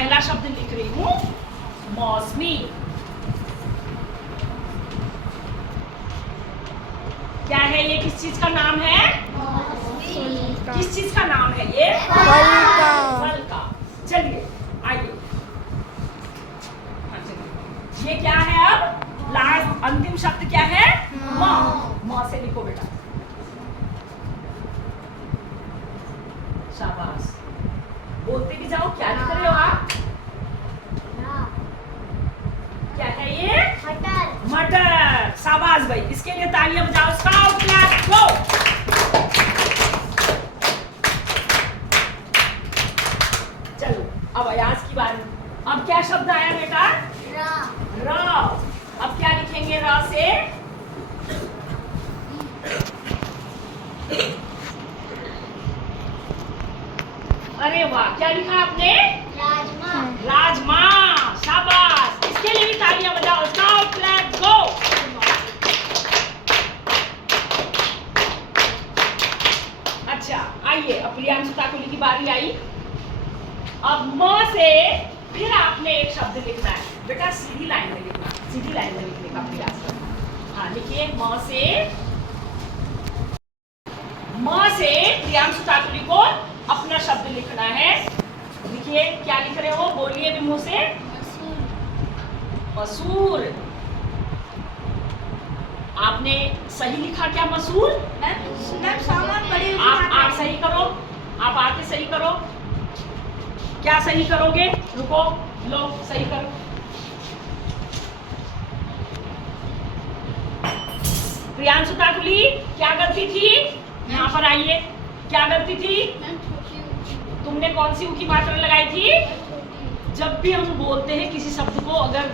पहला शब्द लिख रही हूँ मौसमी। क्या है ये? किस चीज का नाम है? किस चीज का नाम है ये? फल का। चलिए आइए, ये क्या है? अब लास्ट अंतिम शब्द क्या है? म से लिखो बेटा। शाबाश, बोलते भी जाओ। क्या लिख रहे हो आप? क्या है ये? मटर। मटर। शाबाश भाई, इसके लिए तालियां बजाओ। स्काउट क्लास गो। चलो अब अयाज की बारी। अब क्या शब्द आया बेटा? र। अब क्या लिखेंगे र से? अरे वाह, क्या लिखा आपने? राजमा। राजमा। शाबाश, इसके लिए भी तालियां बजाओ। स्काउट क्लैप गो। अच्छा आइए, अब प्रियांशु काकुली की बारी आई। अब म से फिर आपने एक शब्द लिखना है बेटा, सीधी लाइन में लिखना, सीधी लाइन में लिखने का प्रयास करना। हाँ लिखिए, म से प्रियांशु काकुली को अपना शब्द लिखना है। लिखिए, क्या लिख रहे हो? बोलिए भी मुंह से। मसूर। आपने सही लिखा क्या? मसूर। मैम सामान बड़ी। आप सही करो, आप आके सही करो। क्या सही करोगे? रुको, लो सही करो। प्रियांशु काकुली, क्या गलती थी? यहाँ पर आइए। क्या गलती थी? तुमने कौन सी ऊ की मात्रा लगाई थी? जब भी हम बोलते हैं किसी शब्द को, अगर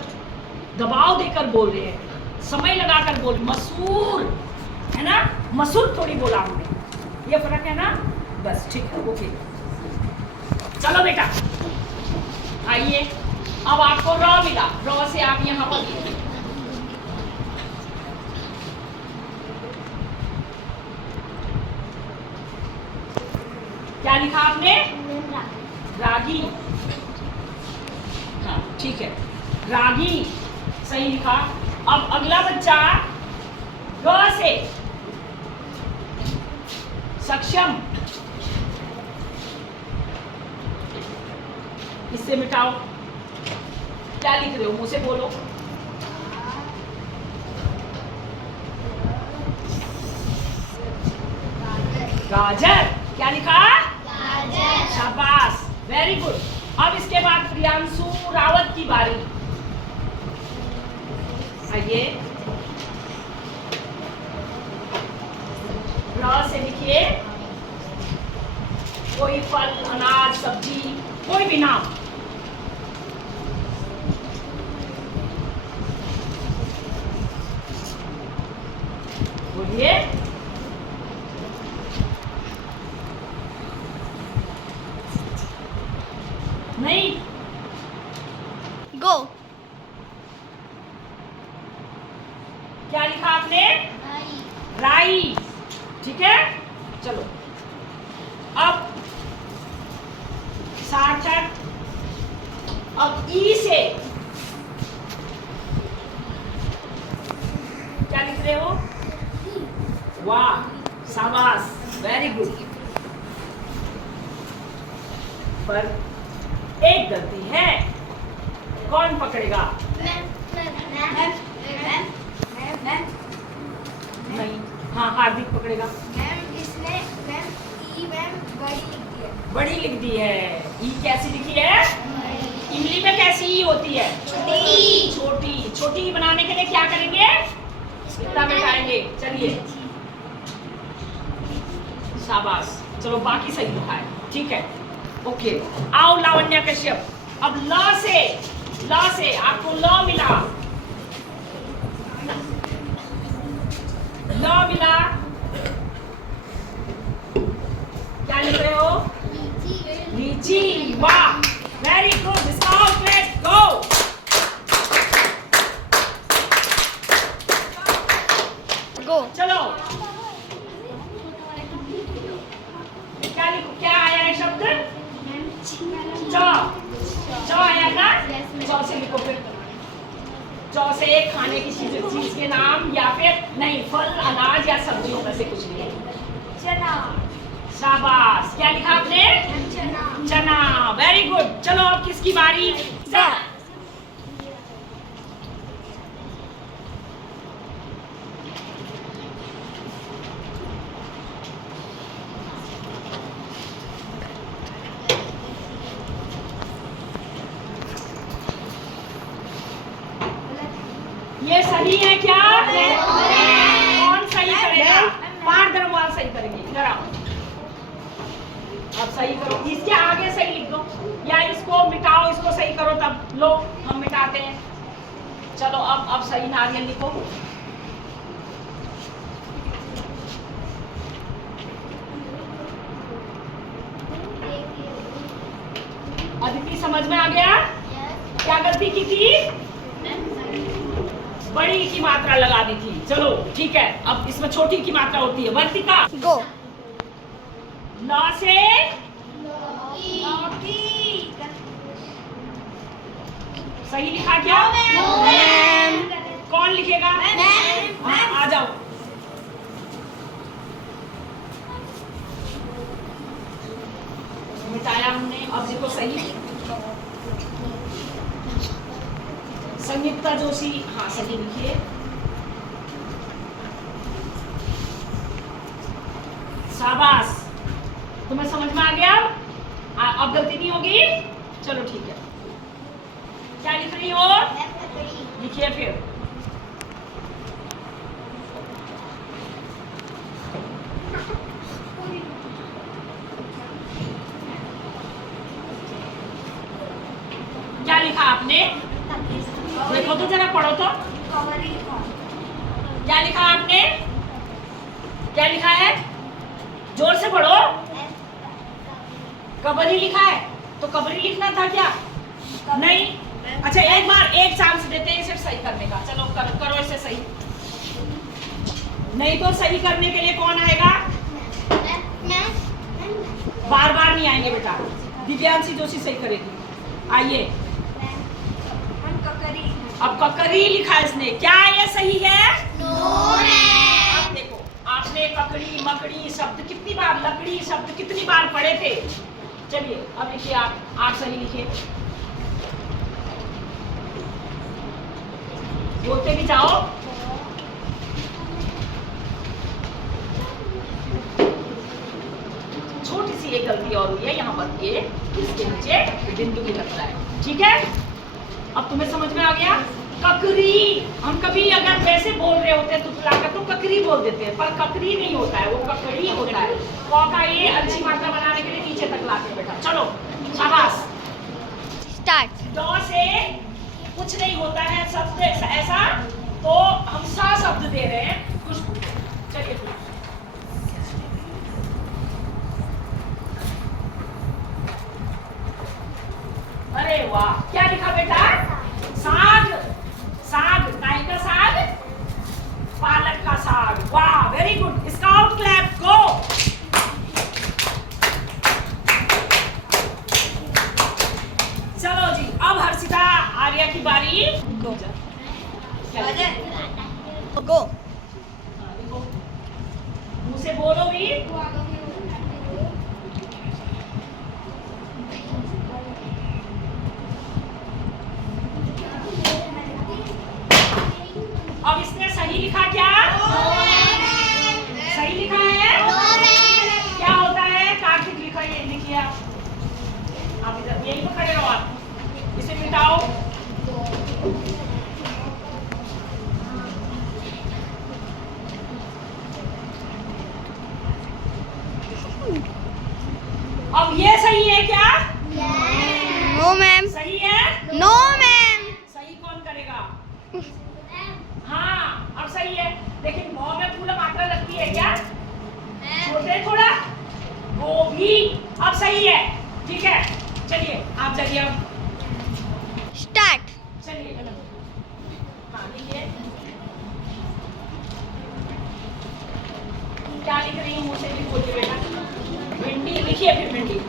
दबाव देकर बोल रहे हैं, समय लगाकर बोल, मसूर है ना, मसूर थोड़ी बोला हमने। ये फर्क है ना? बस ठीक है, ओके। चलो बेटा आइए, अब आपको र मिला। र से आप यहाँ पर क्या लिखा आपने? रागी। हाँ ठीक है, रागी सही लिखा। अब अगला बच्चा ग से सक्षम। इससे मिटाओ। क्या लिख रहे हो? मुंह से बोलो। गाजर। क्या लिखा? गाजर। शाबाश, वेरी गुड। अब इसके बाद प्रियांशु रावत की बारी। आइए, र से लिखिए कोई फल, अनाज, सब्जी, कोई भी नाम। बोलिए। नहीं, गो। क्या लिखा आपने? राई। ठीक है, चलो अब सार्थक। अब ई से क्या लिख रहे हो? वाह, शाबाश, वेरी गुड। पर एक गलती है, कौन पकड़ेगा? नहीं, हाँ हार्दिक पकड़ेगा। इसने बड़ी लिख दी है। ई कैसी लिखी है? इमली में कैसी ई होती है? छोटी। छोटी। छोटी बनाने के लिए क्या करेंगे? इतना मिटाएंगे। चलिए, शाबाश। चलो बाकी सही लिखा है, ठीक है, ओके। आओ लावण्या कश्यप। अब ल से आपको ल मिला। ल मिला। क्या लिख रहे हो? लीची। वाह, very good. Start, let's go. Go. चलो, क्या लिखो? क्या आया है शब्द? च। च आया ना, Yes, ma'am. च से लिखो फिर। च से खाने की चीज के नाम या फिर नहीं, फल, अनाज या सब्जियों में से कुछ नहीं। चना शाबाश, क्या लिखा आपने? चना चना, वेरी गुड। चलो अब किसकी बारी? ये सही है क्या? कौन सही करेगा? पार दरवाल सही करेंगे, इधर आओ। अब सही करो, इसके आगे सही लिख दो या इसको मिटाओ, इसको सही करो, तब लो हम मिटाते हैं। चलो अब सही नारियल लिखो। अदिति समझ में आ गया? क्या गलती की थी? बड़ी की मात्रा लगा दी थी। चलो ठीक है, अब इसमें छोटी की मात्रा होती है। वर्तिका, गो ल से सही लिखा क्या? कौन लिखेगा? हाँ, आ जाओ। मिटाया हमने, अब देखो सही। संयुक्ता जोशी, हाँ सही लिखिए। शाबाश, तुम्हें समझ में आ गया? अब गलती नहीं होगी। चलो ठीक है, क्या लिख रही हो? लिखिए फिर। क्या लिखा आपने? देखो तो जरा, पढ़ो तो। क्या लिखा आपने? क्या लिखा है? जोर से पढ़ो। कबरी लिखा है, तो कबरी लिखना था क्या? नहीं। अच्छा, एक बार एक चांस देते हैं इसे सही करने का। चलो करो इसे सही। नहीं तो सही करने के लिए कौन आएगा? बार बार नहीं आएंगे बेटा। दिव्यांशी जोशी सही करेगी। आइए, अब ककरी लिखा है इसने। क्या ये सही है? अब देखो, आपने ककड़ी मकड़ी शब्द कितनी बार, लकड़ी शब्द कितनी बार पढ़े थे? चलिए अब लिखिए, आप सही लिखिए। बोलते भी जाओ। छोटी सी एक गलती और हुई है यहाँ पर, ये इसके नीचे बिंदु भी लगता है। ठीक है, अब तुम्हें समझ में आ गया? ककरी, हम कभी अगर वैसे बोल रहे होते हैं तुतलाकर तो ककरी बोल देते हैं, पर ककरी नहीं होता है, वो ककड़ी होता है। क का ये अच्छी मात्रा बनाने के लिए नीचे तक लाते हैं बेटा। चलो शाबाश। स्टार्ट। ड से कुछ नहीं होता है शब्द ऐसा, तो हम सा शब्द दे रहे हैं खुशबू। चलिए फिर। अरे वाह, क्या लिखा बेटा? साग। साग, नाई का साग, पालक का साग। वाह, वेरी गुड। स्काउट क्लैप, गो। चलो जी, अब हर्षिता आर्या की बारी। गो गो। मुंह से बोलो भी। अब इसने सही लिखा क्या? सही लिखा है? क्या होता है? कार्तिक लिखा, ये लिखिए आप इधर यहीं पर खड़े रहो। आप इसे मिटाओ। अब ये सही है क्या? No ma'am. सही है? No ma'am. सही कौन करेगा? हाँ, अब सही है, लेकिन भाव में पूरा मात्रा लगती है क्या? छोटे थोड़ा। वो भी अब सही है। ठीक है, चलिए आप जाइए अब। स्टार्ट। चलिए, हाँ लिखिए। क्या लिख रही हूँ? मुझे भी बोलिए बेटा। भिंडी लिखिए फिर। भिंडी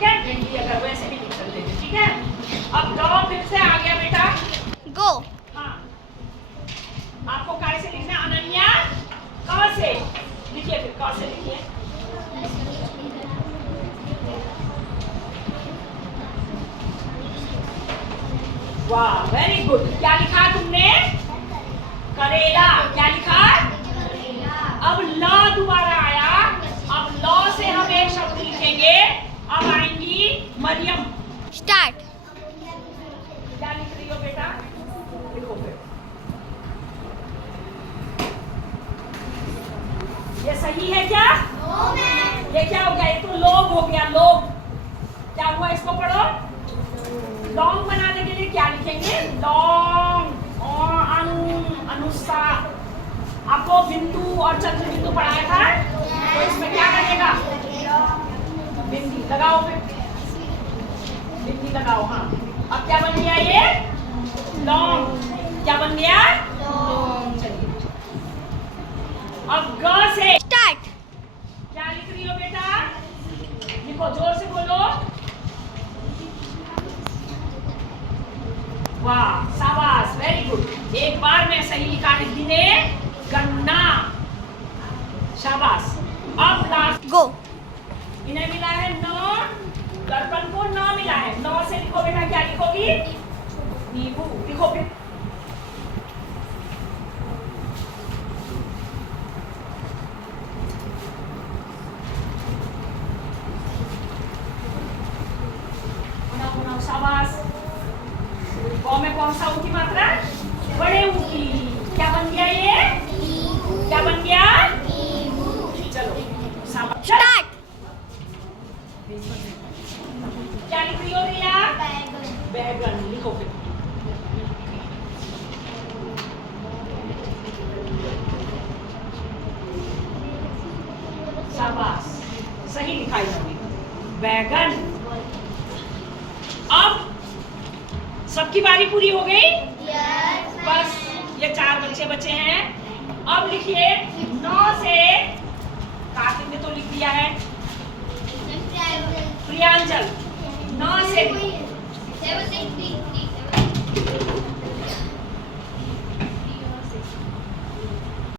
ठीक है, भिंडी अगर वैसे भी लिख सकते थे, ठीक है। अब ग फिर से आ गया बेटा। Go. हाँ, आपको काय से लिखना है? अनन्या क से लिखिए, फिर क से लिखिए। वाह, वेरी गुड। क्या लिखा तुमने? करेला। क्या लिखा? अब ल दोबारा आया। अब ल से हम एक शब्द लिखेंगे। अब आएंगी मरियम। Start. क्या लिख रही हो बेटा? लिखो फिर। ये सही है क्या? ये क्या हो गया? ये तो लोग हो गया, लोग। क्या हुआ? इसको पढ़ो। लॉन्ग बनाने के लिए क्या लिखेंगे? लॉन्ग और अनुसार। आपको बिंदु और चंद्र बिंदु पढ़ाया था, तो इसमें क्या लगेगा? बिंदी लगाओ, फिर बिंदी लगाओ। हाँ, अब क्या बन गया ये? लॉन्ग। क्या बन गया? चलिए, अब ग से Start. क्या लिख रही हो बेटा? लिखो, जोर से बोलो। वाह, शाबाश, वेरी गुड। एक बार में सही लिखा रिद्धि ने, गन्ना। शाबाश। अब लास्ट Go. इन्हें मिला है न, दर्पण को न मिला है। न से लिखो बेटा, क्या लिखोगी? नींबू। लिखो फिर। बनाओ, शाबाश। क में कौन सा ऊ की मात्रा? बड़े ऊ की। क्या बन गया ये? क्या बन गया? चलो, शाबाश। Start. क्या लिख रही हो रिया? बैगन। लिखो फिर। शाबाश, सही लिखा इन्होंने, बैगन। अब सबकी बारी पूरी हो गई? बस ये 4 बच्चे बचे हैं। अब लिखिए 9 से। कार्तिक ने तो लिख दिया है। प्रियांजल 9 से।